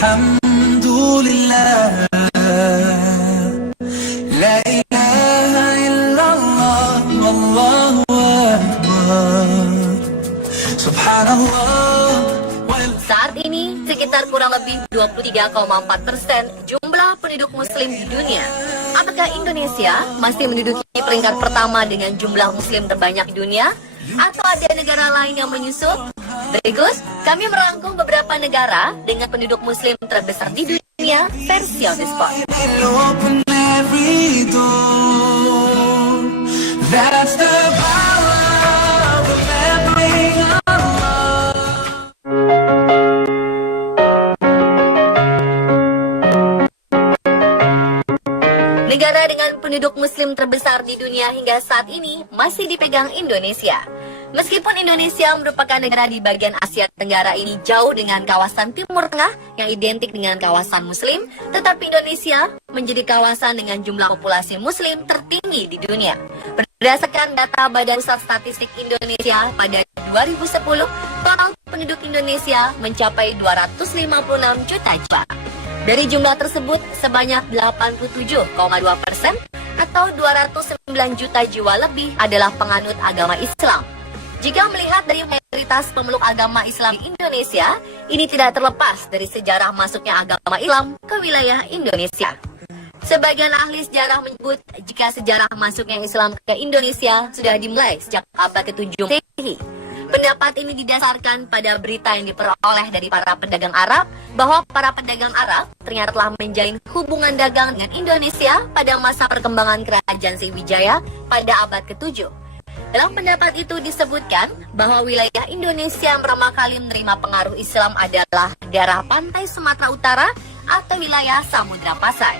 Alhamdulillah, la ilaha illallah, wallahu akbar, subhanallah. Saat ini, sekitar kurang lebih 23,4% jumlah penduduk muslim di dunia. Apakah Indonesia masih menduduki peringkat pertama dengan jumlah muslim terbanyak di dunia? Atau ada negara lain yang menyusul? Berikut, kami merangkum beberapa negara dengan penduduk muslim terbesar di dunia versi on the spot. Negara dengan penduduk muslim terbesar di dunia hingga saat ini masih dipegang Indonesia. Meskipun Indonesia merupakan negara di bagian Asia Tenggara ini jauh dengan kawasan Timur Tengah yang identik dengan kawasan muslim, tetapi Indonesia menjadi kawasan dengan jumlah populasi muslim tertinggi di dunia. Berdasarkan data Badan Pusat Statistik Indonesia pada 2010, total penduduk Indonesia mencapai 256 juta jiwa. Dari jumlah tersebut, sebanyak 87,2% atau 209 juta jiwa lebih adalah penganut agama Islam. Jika melihat dari mayoritas pemeluk agama Islam di Indonesia, ini tidak terlepas dari sejarah masuknya agama Islam ke wilayah Indonesia. Sebagian ahli sejarah menyebut jika sejarah masuknya Islam ke Indonesia sudah dimulai sejak abad ke-7 Masehi. Pendapat ini didasarkan pada berita yang diperoleh dari para pedagang Arab bahwa para pedagang Arab ternyata telah menjalin hubungan dagang dengan Indonesia pada masa perkembangan kerajaan Sriwijaya pada abad ke-7. Dalam pendapat itu disebutkan bahwa wilayah Indonesia yang pertama kali menerima pengaruh Islam adalah daerah pantai Sumatera Utara atau wilayah Samudra Pasai.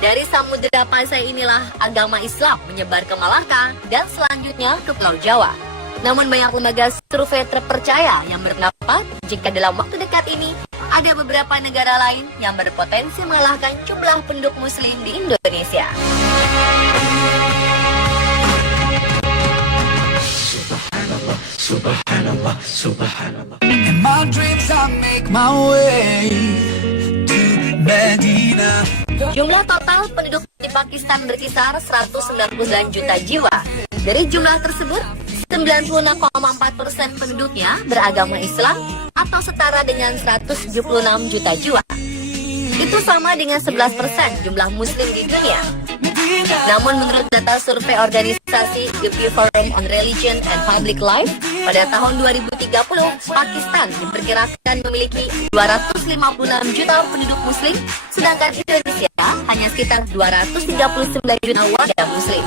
Dari Samudra Pasai inilah agama Islam menyebar ke Malaka dan selanjutnya ke Pulau Jawa. Namun banyak lembaga survei terpercaya yang berpendapat jika dalam waktu dekat ini ada beberapa negara lain yang berpotensi mengalahkan jumlah penduduk muslim di Indonesia. Subhanallah, subhanallah. In my dreams I make my way to Medina. Jumlah total penduduk di Pakistan berkisar 199 juta jiwa. Dari jumlah tersebut, 96,4% penduduknya beragama Islam atau setara dengan 176 juta jiwa. Itu sama dengan 11% jumlah muslim di dunia. Namun menurut data survei organisasi The Pew Forum on Religion and Public Life, pada tahun 2030, Pakistan diperkirakan memiliki 256 juta penduduk muslim, sedangkan Indonesia hanya sekitar 239 juta warga muslim.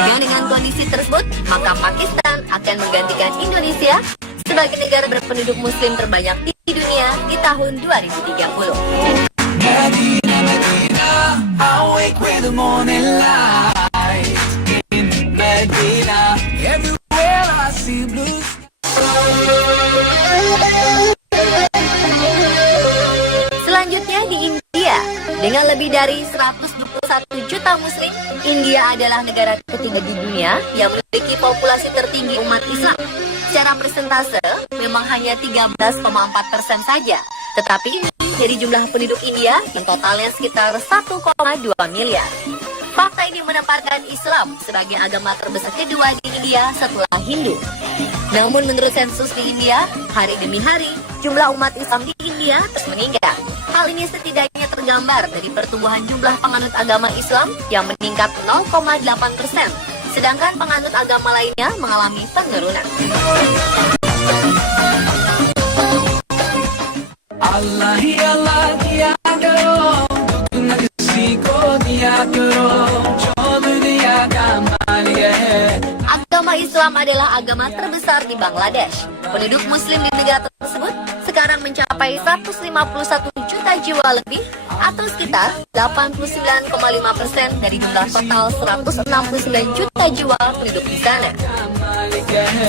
Dengan kondisi tersebut, maka Pakistan akan menggantikan Indonesia sebagai negara berpenduduk muslim terbanyak di dunia di tahun 2030. Medina, Medina, I wake with the morning light. In Medina, everywhere I see blue skies. Selanjutnya di India, dengan lebih dari 121 juta muslim, India adalah negara ketiga di dunia yang memiliki populasi tertinggi umat Islam. Secara persentase, memang hanya 13,4% saja. Tetapi dari jumlah penduduk India yang totalnya sekitar 1,2 miliar. Fakta ini menempatkan Islam sebagai agama terbesar kedua di India setelah Hindu. Namun menurut sensus di India, hari demi hari jumlah umat Islam di India terus meningkat. Hal ini setidaknya tergambar dari pertumbuhan jumlah penganut agama Islam yang meningkat 0,8%, sedangkan penganut agama lainnya mengalami penurunan. Allah ya Allah kiya karo, दुनिया किसी को दिया करो, जो दुनिया का मालिक है. Agama Islam adalah agama terbesar di Bangladesh. Penduduk muslim di negara tersebut sekarang mencapai 151 juta jiwa lebih atau sekitar 89,5% dari jumlah total 169 juta jiwa penduduk di sana.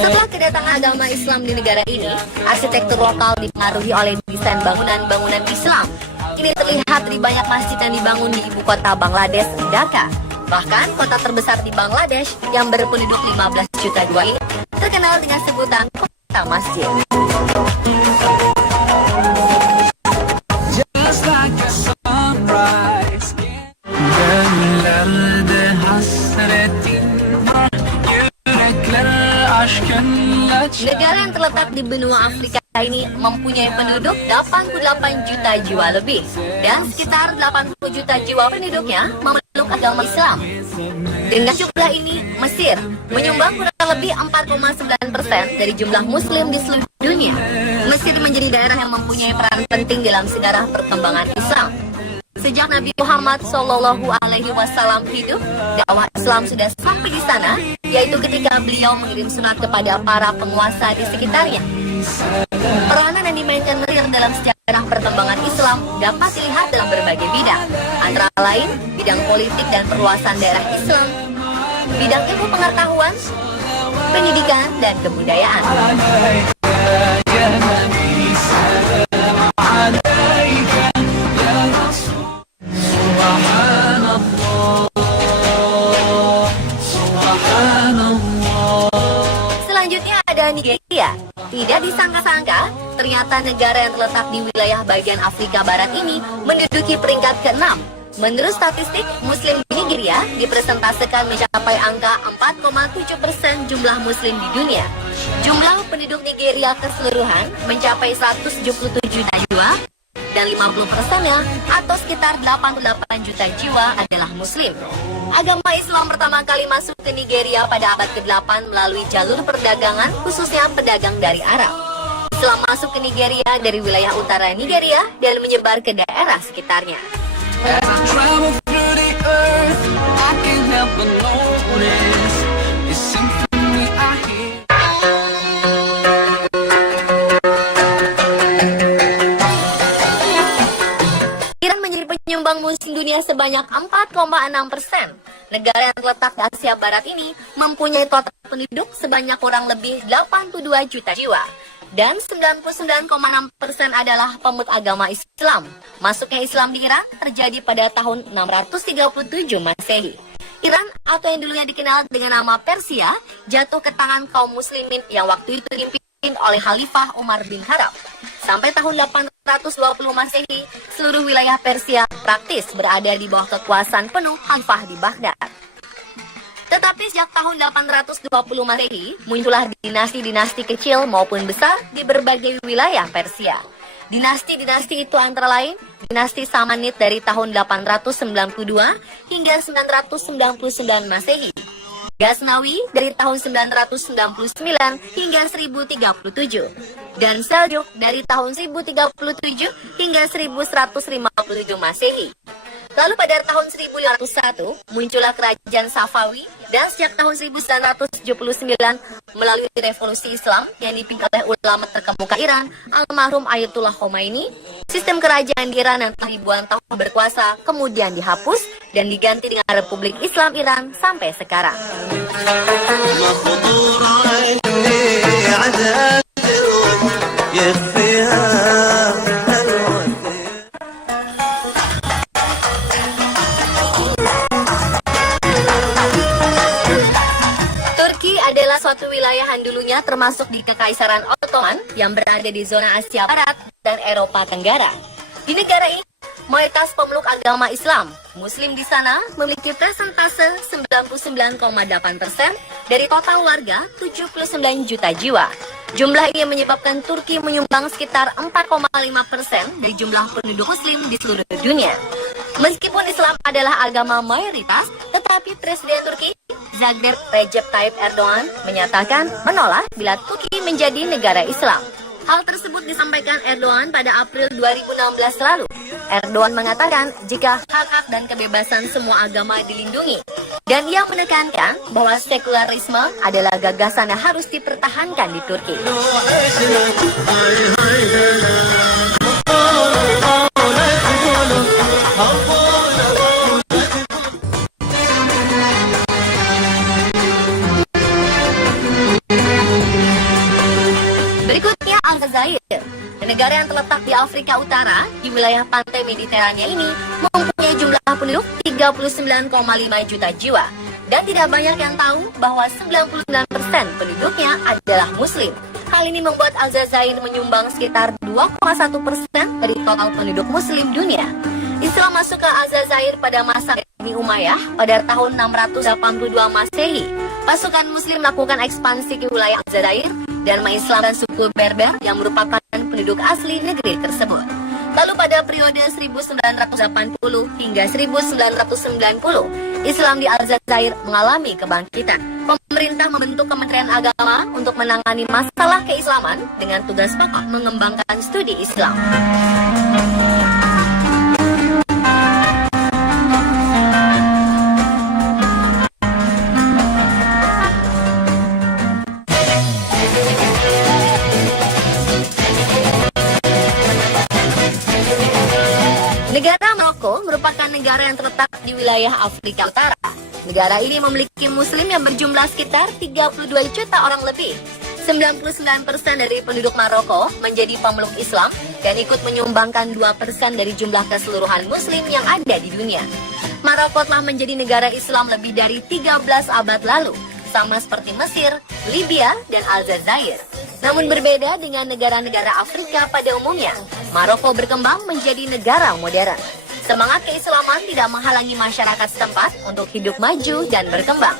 Setelah kedatangan agama Islam di negara ini, arsitektur lokal dipengaruhi oleh desain bangunan-bangunan Islam. Ini terlihat dari banyak masjid yang dibangun di ibu kota Bangladesh, Dhaka. Bahkan kota terbesar di Bangladesh yang berpenduduk 15 juta jiwa ini terkenal dengan sebutan kota masjid. yang terletak di benua Afrika ini mempunyai penduduk 88 juta jiwa lebih, dan sekitar 80 juta jiwa penduduknya memeluk agama Islam. Dengan jumlah ini, Mesir menyumbang kurang lebih 4,9% dari jumlah Muslim di seluruh dunia. Mesir menjadi daerah yang mempunyai peran penting dalam sejarah perkembangan Islam. Sejak Nabi Muhammad SAW hidup, dakwah Islam sudah sampai di sana, yaitu ketika beliau mengirim surat kepada para penguasa di sekitarnya. Peranan yang dimainkan Mesir dalam sejarah perkembangan Islam dapat dilihat dalam berbagai bidang, antara lain bidang politik dan perluasan daerah Islam, bidang ilmu pengetahuan, pendidikan, dan kebudayaan. Selanjutnya ada Nigeria. Tidak disangka-sangka, ternyata negara yang terletak di wilayah bagian Afrika Barat ini menduduki peringkat ke-6. Menurut statistik, Muslim di Nigeria dipresentasikan mencapai angka 4,7% jumlah Muslim di dunia. Jumlah penduduk Nigeria keseluruhan mencapai 177 juta jiwa, dan 50%-nya atau sekitar 88 juta jiwa adalah Muslim. Agama Islam pertama kali masuk ke Nigeria pada abad ke-8 melalui jalur perdagangan, khususnya pedagang dari Arab. Islam masuk ke Nigeria dari wilayah utara Nigeria dan menyebar ke daerah sekitarnya. As I travel through the earth, I can't help but notice the symphony I hear. Iran menjadi penyumbang musim dunia sebanyak 4,6%. Negara yang terletak di Asia Barat ini mempunyai total penduduk sebanyak kurang lebih 82 juta jiwa. Dan 99,6% adalah pemeluk agama Islam. Masuknya Islam di Iran terjadi pada tahun 637 Masehi. Iran atau yang dulunya dikenal dengan nama Persia jatuh ke tangan kaum muslimin yang waktu itu dipimpin oleh Khalifah Umar bin Khattab. Sampai tahun 820 Masehi, seluruh wilayah Persia praktis berada di bawah kekuasaan penuh Khalifah di Baghdad. Tetapi sejak tahun 820 Masehi, muncullah dinasti-dinasti kecil maupun besar di berbagai wilayah Persia. Dinasti-dinasti itu antara lain dinasti Samanid dari tahun 892 hingga 999 Masehi, Ghaznawi dari tahun 999 hingga 1037, dan Seljuk dari tahun 1037 hingga 1157 Masehi. Lalu pada tahun 1501 muncullah kerajaan Safawi, dan sejak tahun 1979 melalui revolusi Islam yang dipimpin oleh ulama terkemuka Iran, almarhum Ayatullah Khomeini, sistem kerajaan di Iran yang telah ribuan tahun berkuasa kemudian dihapus dan diganti dengan Republik Islam Iran sampai sekarang. Suatu wilayah yang dulunya termasuk di Kekaisaran Ottoman yang berada di zona Asia Barat dan Eropa Tenggara. Di negara ini, mayoritas pemeluk agama Islam, Muslim di sana memiliki persentase 99,8% dari total warga 79 juta jiwa. Jumlah ini menyebabkan Turki menyumbang sekitar 4,5% dari jumlah penduduk Muslim di seluruh dunia. Meskipun Islam adalah agama mayoritas, tetapi Presiden Turki Zagreb Recep Tayyip Erdogan menyatakan menolak bila Turki menjadi negara Islam. Hal tersebut disampaikan Erdogan pada April 2016 lalu. Erdogan mengatakan jika hak-hak dan kebebasan semua agama dilindungi, dan ia menekankan bahwa sekularisme adalah gagasan yang harus dipertahankan di Turki. Berikutnya Aljazair. Negara yang terletak di Afrika Utara di wilayah pantai Mediterania ini mempunyai jumlah penduduk 39,5 juta jiwa, dan tidak banyak yang tahu bahwa 99% penduduknya adalah Muslim. Hal ini membuat Aljazair menyumbang sekitar 2,1% dari total penduduk Muslim dunia. Islam masuk ke Aljazair pada masa Bani Umayyah pada tahun 682 Masehi. Pasukan Muslim melakukan ekspansi ke wilayah Aljazair dan mengislamkan suku Berber yang merupakan penduduk asli negeri tersebut. Lalu pada periode 1980 hingga 1990, Islam di Aljazair mengalami kebangkitan. Pemerintah membentuk Kementerian Agama untuk menangani masalah keislaman dengan tugas pokok mengembangkan studi Islam. Negara Maroko merupakan negara yang terletak di wilayah Afrika Utara. Negara ini memiliki muslim yang berjumlah sekitar 32 juta orang lebih. 99% dari penduduk Maroko menjadi pemeluk Islam dan ikut menyumbangkan 2% dari jumlah keseluruhan muslim yang ada di dunia. Maroko telah menjadi negara Islam lebih dari 13 abad lalu, sama seperti Mesir, Libya, dan Aljazair. Namun berbeda dengan negara-negara Afrika pada umumnya, Maroko berkembang menjadi negara modern. Semangat keislaman tidak menghalangi masyarakat setempat untuk hidup maju dan berkembang.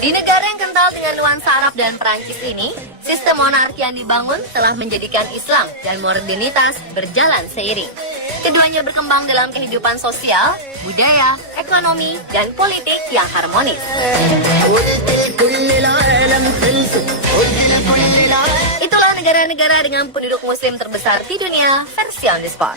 Di negara yang kental dengan nuansa Arab dan Perancis ini, sistem monarki yang dibangun telah menjadikan Islam dan modernitas berjalan seiring. Keduanya berkembang dalam kehidupan sosial, budaya, ekonomi, dan politik yang harmonis. Itulah negara-negara dengan penduduk muslim terbesar di dunia, versi On The Spot.